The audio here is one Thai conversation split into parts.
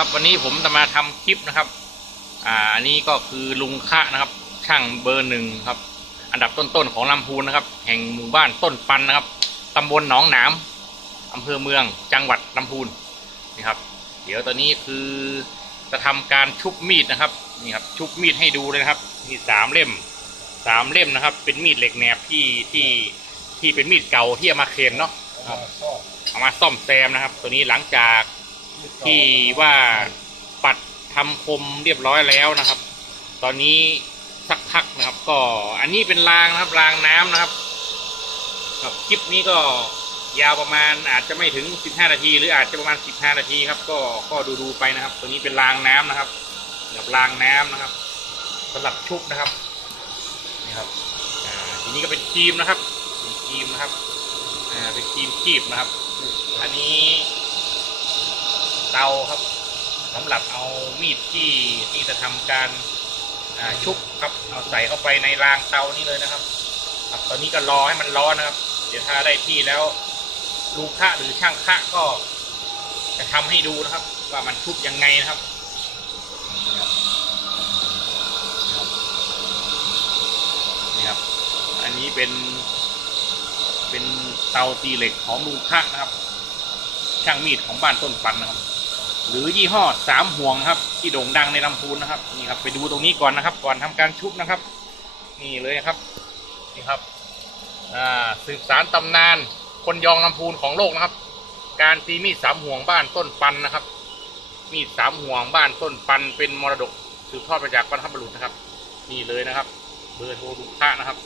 ครับวันนี้ผมจะมาทำคลิปนะครับ อ่าอันนี้ก็คือลุงคะนะครับ ช่างเบอร์หนึ่งครับ อันดับต้นๆของลำพูนนะครับ แห่งหมู่บ้านต้นปันนะครับตำบลหนองหนามอำเภอเมืองจังหวัดลำพูนนี่ครับ เดี๋ยวตอนนี้คือจะทำการชุบมีดนะครับนี่ครับชุบมีดให้ดูเลยนะครับมีสามเล่มสามเล่มนะครับ เป็นมีดเหล็กแหนบที่ที่ที่เป็นมีดเก่าที่เอามาเคนเนาะครับเอามาซ่อมแซมนะครับ ตัวนี้หลังจาก ที่ว่าปัดทำคมเรียบร้อยแล้วนะครับ ตอนนี้สักพักนะครับ ก็อันนี้เป็นรางนะครับรางน้ำนะครับ ครับคลิปนี้ก็ยาวประมาณอาจจะไม่ถึง 15 นาที หรืออาจจะประมาณ 15 นาทีครับ ก็ก็ดูดูไปนะครับ ตัวนี้เป็นรางน้ำนะครับแบบรางน้ำนะครับสำหรับชุบนะครับนี่ครับอ่าทีนี้ก็เป็นครีมนะครับเป็นครีมนะครับอ่าเป็นครีมคีบนะครับ เตาครับสำหรับเอามีดที่ที่จะทำการชุบครับเอาใส่เข้าไปในรางเตานี้เลยนะครับครับตอนนี้ก็รอให้มันร้อนนะครับ เดี๋ยวถ้าได้ที่แล้วลูกค้าหรือช่างค้าก็ จะทำให้ดูนะครับ ว่ามันชุบยังไงนะครับนี่ครับ อันนี้เป็น เป็นเตาตีเหล็กของลุงคะนะครับ ช่างมีดของบ้านต้นปันนะครับ หรือยี่ห้อสามห่วงครับ ที่โด่งดังในลำพูนนะครับนี่ครับ ไปดูตรงนี้ก่อนนะครับ ก่อนทำการชุบนะครับ นี่เลยครับนี่ครับอ่าสืบสารตำนานคนยองลำพูนของโลกนะครับ การตีมีดสามห่วงบ้านต้นปันนะครับ มีดสามห่วงบ้านต้นปันเป็นมรดกสืบทอดมาจากบรรพบุรุษนะครับ นี่เลยนะครับเบอร์โทรลุงคะนะครับ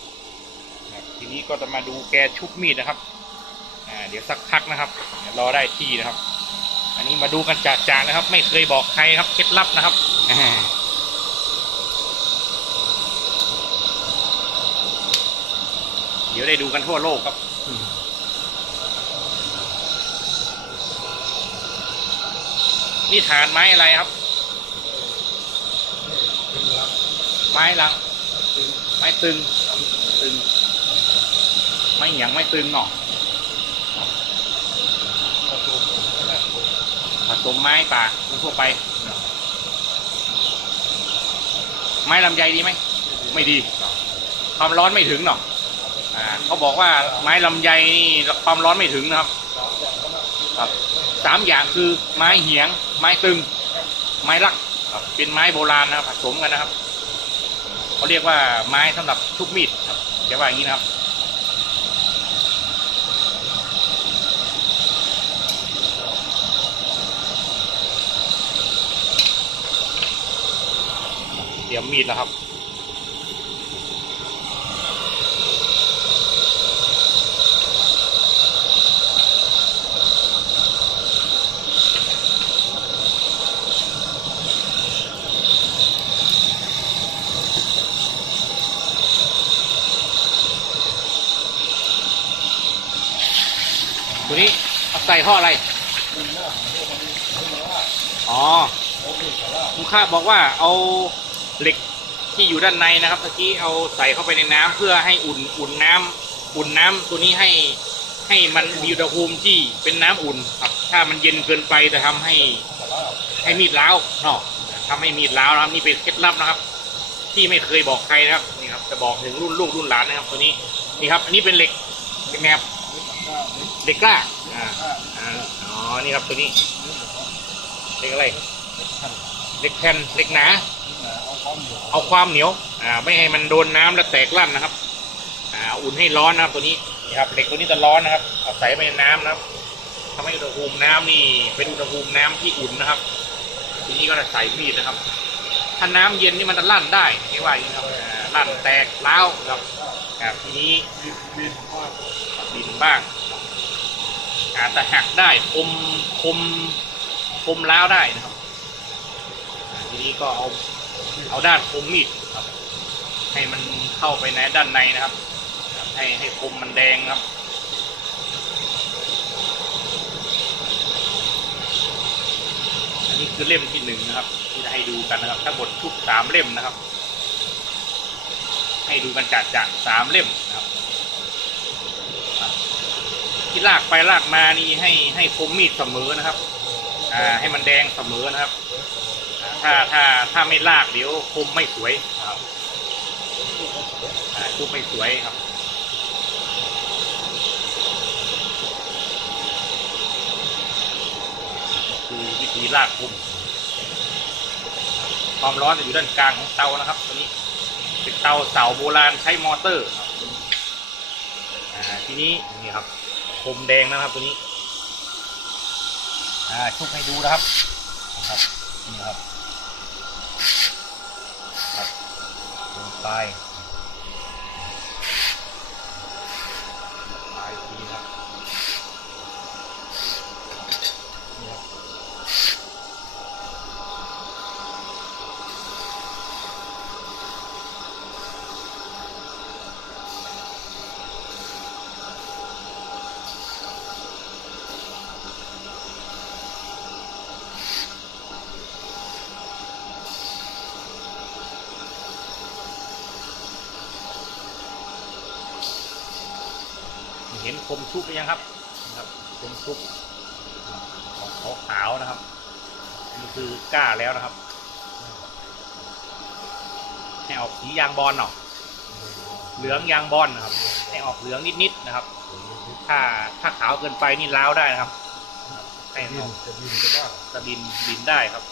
ทีนี้ก็จะมาดูแกชุบมีดนะครับอ่าเดี๋ยวสักพักนะครับรอได้ที่นะครับ อันนี้มาดูกันจ่าๆนะครับ ไม่เคยบอกใครครับเคล็ดลับนะครับเดี๋ยวได้ดูกันทั่วโลกครับนี่ฐานไม้อะไรครับ ไม้ลัง ไม้ตึง ตึง ไม่หยังไม่ตึงเนาะผ สมไม้ป่าทั่วไป ไม้ลำไยดีไหมไม่ดี ความร้อนไม่ถึงหรอกเขาบอกว่าไม้ลำไยนี่ความร้อนไม่ถึงนะครับครับสามอย่างคือไม้เหียง ไม้ตึง ไม้ลักเป็นไม้โบราณนะครับผสมกันนะครับเขาเรียกว่าไม้สำหรับชุบมีดครับจะว่าอย่างนี้นะครับ ตรียมมีดแล้วครับ ตัวนี้เอาใส่ห่ออะไร อ๋อ ลูกค้าบอกว่าเอา เหล็กที่อยู่ด้านในนะครับเมื่อกี้เอาใส่เข้าไปในน้ำเพื่อให้อุ่นอุ่นน้ำอุ่นน้ำตัวนี้ให้ให้มันมีอุณหภูมิที่เป็นน้ำอุ่นครับถ้ามันเย็นเกินไปจะทำให้ให้มีดร้าวเนาะทำให้มีดร้าวนะครับนี่เป็นเคล็ดลับนะครับ ที่ไม่เคยบอกใครนะครับนี่ครับจะบอกถึงรุ่นลูกรุ่นหลานนะครับ ตัวนี้นี่ครับ อันนี้เป็นเหล็กเป็นแนบเหล็กกล้าอ่าอ่าอ๋อนี่ครับตัวนี้เหล็กอะไรเหล็กแผ่นเหล็กหนา เอาความเหนียว อ่า ไม่ให้มันโดนน้ำแล้วแตกลั่นนะครับ อ่า อุ่นให้ร้อนนะครับตัวนี้นี่ครับ เหล็กตัวนี้จะร้อนนะครับ เอาใส่ไปในน้ำนะครับทำให้อุณหภูมิน้ำนี่ เป็นอุณหภูมิน้ำที่อุ่นนะครับ ทีนี้ก็จะใส่มีดนะครับ ถ้าน้ำเย็นนี่มันจะลั่นได้ไม่ว่าอย่างนี้ครับอ่าลั่นแตกร้าวครับครับทีนี้บินบ้าง อาจจะหักได้คมคมคมร้าวได้นะครับ ทีนี้ก็เอา เอาด้านคมมีดครับ ให้มันเข้าไปในด้านในนะครับ ให้ให้คมมันแดงครับอันนี้คือเล่มที่หนึ่งนะครับ ที่จะให้ดูกันนะครับ ทั้งหมดชุดสามเล่มนะครับ ให้ดูกันจัดจัดสามเล่มนะครับที่ลากไปลากมานี่ให้ให้คมมีดเสมอนะครับ อ่าให้มันแดงเสมอนะครับ ถ้าถ้าถ้าไม่ลากเดี๋ยวคมไม่สวยครับอ่าชุบไม่สวยครับคือวิธีลากคุมความร้อนจะอยู่ด้านกลางของเตานะครับตัวนี้เป็นเตาเสาโบราณใช้มอเตอร์ครับอ่าทีนี้นี่ครับคมแดงนะครับตัวนี้อ่าชุบให้ดูนะครับนะครับนี่ครับ ล ห็นคมชุบหรือยังครับนะครับคมชุบของขาวขาวๆนะครับนี่คือกล้าแล้วนะครับ ให้ออกสียางบอลเนาะเหลืองยางบอลนะครับ ให้ออกเหลืองนิดๆนะครับ ถ้าถ้าขาวเกินไปนี่ล้าวได้นะครับให้ดิอนอกจะดินจะบ้าจะดินดินได้ครับ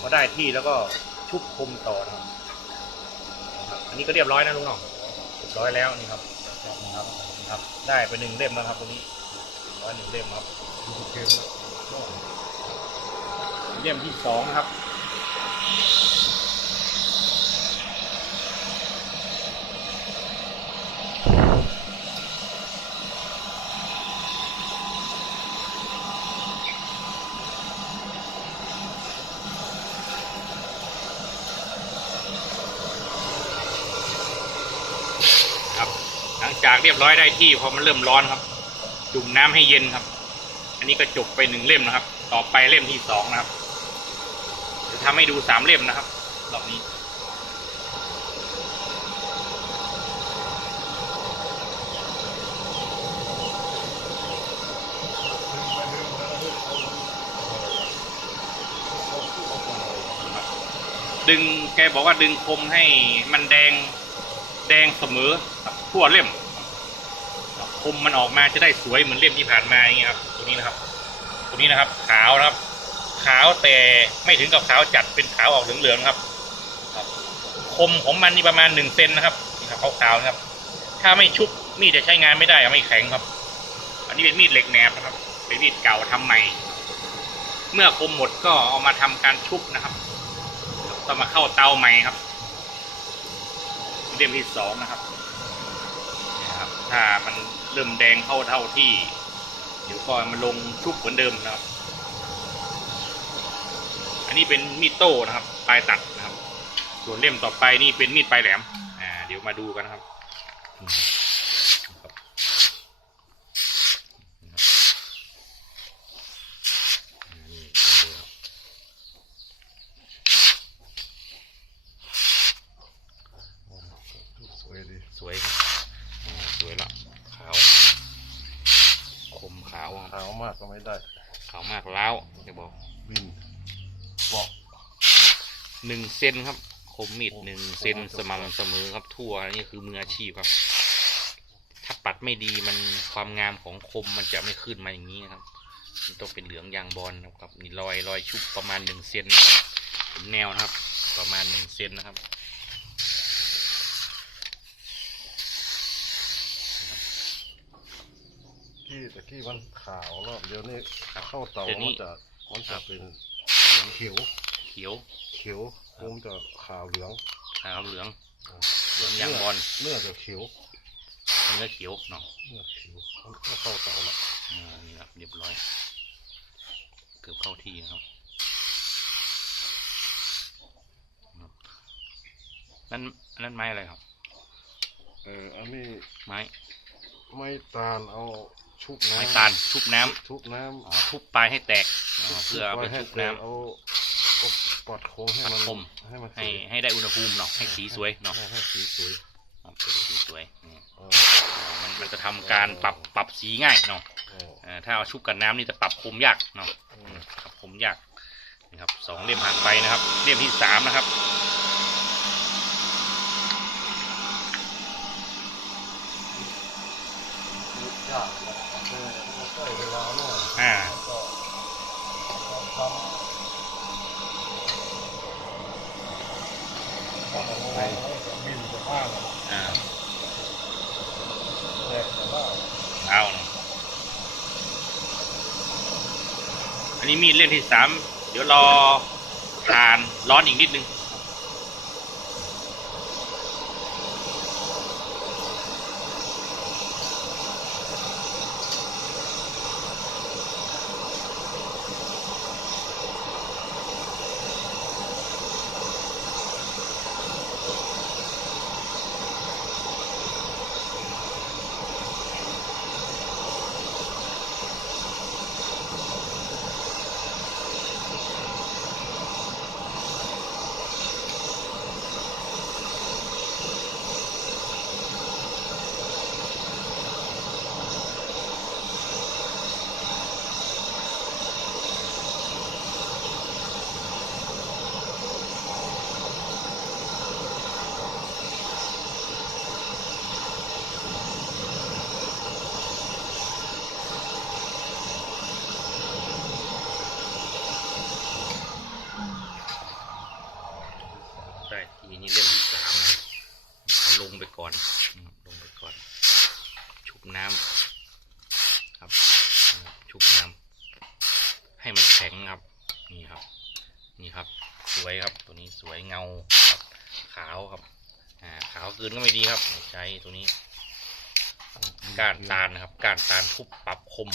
พอได้ที่แล้วก็ชุบคมต่อนะครับอันนี้ก็เรียบร้อยนะลุงน้องเรียบร้อยแล้วนี่ครับนี่ครับนี่ครับ ได้ไปหนึ่งเล่มแล้วครับตรงนี้ร้อยหนึ่งเล่มครับเล่มที่สองครับ จากเรียบร้อยได้ที่พอมันเริ่มร้อนครับ จุ่มน้ำให้เย็นครับ อันนี้ก็จบไปหนึ่งเล่มนะครับ ต่อไปเล่มที่สองนะครับจะทำให้ดูสามเล่มนะครับรอบนี้ดึงแกบอกว่าดึงคมให้มันแดงแดงเสมอทั่วเล่ม คมมันออกมาจะได้สวยเหมือนเล่มที่ผ่านมาอย่างเงี้ยครับตัวนี้นะครับ ตัวนี้นะครับ ขาวนะครับ ขาวแต่ไม่ถึงกับขาวจัดเป็นขาวออกเหลืองๆครับครับคมของมันนี่ประมาณหนึ่งเซนนะครับนี่ครับขาวๆนะครับ ถ้าไม่ชุบมีดจะใช้งานไม่ได้ไม่แข็งครับ อันนี้เป็นมีดเหล็กแหนบนะครับเป็นมีดเก่าทำใหม่ เมื่อคมหมดก็เอามาทำการชุบนะครับต้องมาเข้าเตาใหม่ครับเล่มที่สองนะครับนะครับ ถ้ามัน เริ่มแดงเข้าเท่าที่ เดี๋ยวก็มาลงชุบเหมือนเดิมนะครับ อันนี้เป็นมีดโต้นะครับ ปลายตัดนะครับ ส่วนเล่มต่อไปนี่เป็นมีดปลายแหลม อ่า เดี๋ยวมาดูกันนะครับนี่ครับอ่านี่ดูครับ สวยดี สวยครับอ่าสวยละ ขาว คมขาวครับ ขาวมากก็ ไม่ได้ ขาวมากแล้วจะบอกวินปอกหนึ่งเซนครับ คมมีดหนึ่งเซนสม่ำเสมอครับทั่วนี่คือมืออาชีพครับ ถ้าปัดไม่ดีมันความงามของคมมันจะไม่ขึ้นมาอย่างนี้นะครับมันต้องเป็นเหลืองยางบอลนะครับนี่รอยรอยชุบประมาณหนึ่งเซนเป็นแนวนะครับ ประมาณหนึ่งเซนนะครับ กี้ตะกี้มันขาวแล้วเดี๋ยวนี้ครับเข้าเตาเดี๋ยวนี้ มันจะมันจะเป็นเหลืองเขียวเขียวเขียวผมจะขาวเหลืองขาวเหลืองอ่าเหลืองยางบอลเนื้อจะเขียวเนื้อเขียวเนาะเนื้อเขียวมันก็เข้าเตาละอ่านี่ครับเรียบร้อย เกือบเข้าที่นะครับครับนั่นนั่นไม้อะไรครับ เอออันนี้ไม้ ไม่ตาลเอา ชุบไม้น้ำตาลชุบน้ำชุบน้อ๋อทุบปลายให้แตกอ๋อำเพื่อเอาไปให้ชุบน้ำ เอาเอาปอดโค้งให้มันปัดคม ให้มันให้ให้ได้อุณหภูมิเนาะให้สีสวยเนาะให้ให้สีสวยครับสีสวยนี่เออมันมันจะทำการปรับปรับสีง่ายเนาะเออเอ่อถ้าเอาชุบกับน้ำนี่จะปรับคมยากเนาะอืมปรับคมยากนะครับสองเล่มผ่านไปนะครับ เล่มที่สามนะครับยากนะเออใช้เวลาหน่อย อ่า ทำไปบินจะบ้าง อ่า แรกแต่ว่า เอาอันนี้มีดเล่มที่สาม เดี๋ยวรอทานร้อนอีกนิดนึง ใช่ทีนี้เล่มที่สามนะครับเอาลงไปก่อนอืมลงไปก่อน ชุบน้ำครับนะครับชุบน้ำให้มันแข็งครับ นี่ครับ นี่ครับ สวยครับ ตัวนี้สวยเงาครับขาวครับ อ่นก็ไม่ดีครับ ใช้ตัวนี้ก้านตาลนะครับก้านตาลทุบปรับคม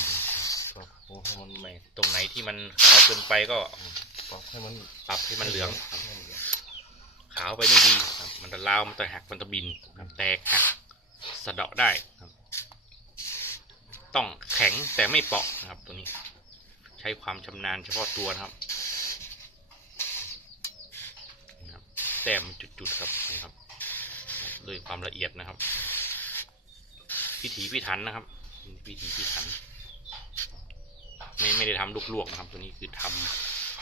ปรับโค้งให้มันไม่ตรงไหนที่มันขาวเกินไปก็ปรับให้มันปรับให้มันเหลือง ขาวไปไม่ดีมันจะลาวมันจะหักมันจะบินแตกหักสะเดาะได้ครับต้องแข็งแต่ไม่เปราะนะครับ ตัวนี้ ใช้ความชำนาญเฉพาะตัวนะครับแต้มจุดๆครับครับ ด้วยความละเอียดนะครับ พิถีพิถันนะครับพิถีพิถัน ไม่ไม่ได้ทำลวกๆนะครับ ตัวนี้คือท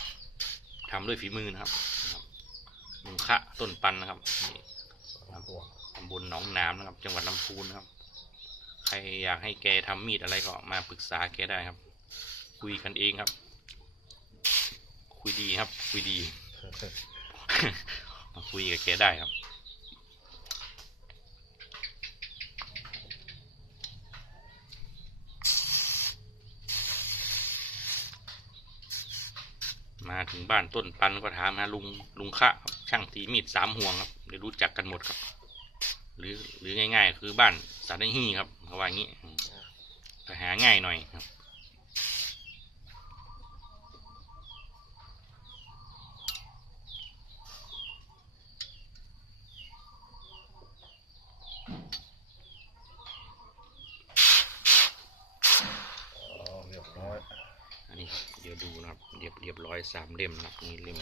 ำทำด้วยฝีมือนะครับนะครับมุงคะต้นปันนะครับนี่สามตัวตำบลหนองน้ำนะครับ จังหวัดลำพูนนะครับ ใครอยากให้แกทำมีดอะไรก็มาปรึกษาแกได้ครับ คุยกันเองครับ คุยดีครับ คุยดี มาคุยกับแกได้ครับ มาถึงบ้านต้นปันก็ถามฮะลุงลุงคะช่างตีมีดสามห่วงครับได้รู้จักกันหมดครับ หรือหรือง่าย ๆ คือบ้านสันฮีครับเขาว่างี้อืมก็หาง่ายหน่อยครับ อ๋อเรียบร้อย อันนี้เดี๋ยวดูนะครับ เรียบร้อยสามเล่มนะครับนี่เล่ม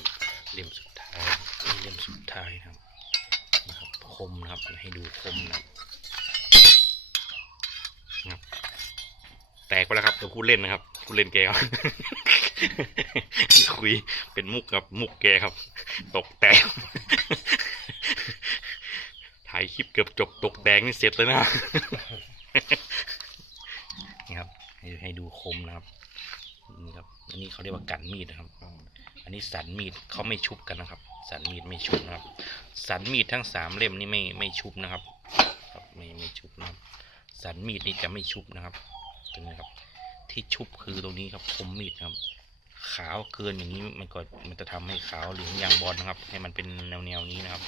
เล่มสุดท้ายนี่เล่มสุดท้ายครับนะครับคมนะครับให้ดูคมนะครับแตกไปแล้วครับเดี๋ยวพูเล่นนะครับพูเล่นแกครับคุยเป็นมุกครับมุกแกครับ ตกแตกถ่ายคลิปเกือบจบตกแตกนี่เสร็จเลยนะนี่ครับใหให้ดูคมนะครับ นี่ครับ อันนี้เขาเรียกว่ากันมีดนะครับ อันนี้สันมีดเขาไม่ชุบกันนะครับ สันมีดไม่ชุบนะครับ สันมีดทั้งสามเล่มนี่ไม่ไม่ชุบนะครับ ครับไม่ไม่ชุบนะครับ สันมีดนี่จะไม่ชุบนะครับตรงนี้ครับ ที่ชุบคือตรงนี้ครับคมมีดครับ ขาวเกินอย่างนี้มันก็มันจะทำให้ขาวเหลืองยางบอลนะครับ ให้มันเป็นแนวแนวนี้นะครับ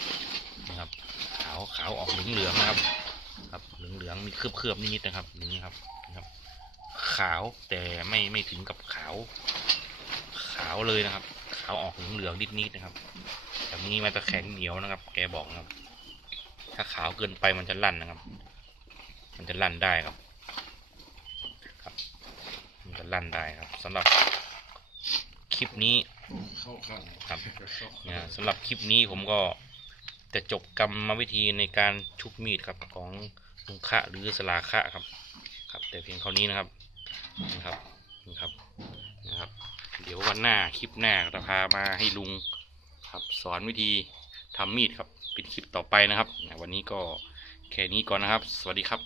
นะครับ ขาวขาวออกเหลืองเหลืองนะครับ ครับเหลืองเหลืองมีเคลือบเคลือบนิดๆนะครับอย่างนี้ครับนะครับ ขาวแต่ไม่ไม่ถึงกับขาว ขาวเลยนะครับ ขาวออกเหลืองๆนิดๆนะครับแบบนี้มันจะแข็งเหนียวนะครับ แกบอกนะครับ ถ้าขาวเกินไปมันจะลั่นนะครับ มันจะลั่นได้ครับ ครับจะลั่นได้ครับสำหรับคลิปนี้เข้าข้างครับนะสำหรับคลิปนี้ผมก็จะจบกรรมวิธีในการชุบมีดครับของลุงคะหรือสลาคะครับ ครับ แต่เพียงเท่านี้นะครับ นะครับนะครับนะครับ เดี๋ยววันหน้าคลิปหน้าจะพามาให้ลุงครับสอนวิธีทำมีดครับเป็นคลิปต่อไปนะครับ วันนี้ก็แค่นี้ก่อนนะครับ สวัสดีครับ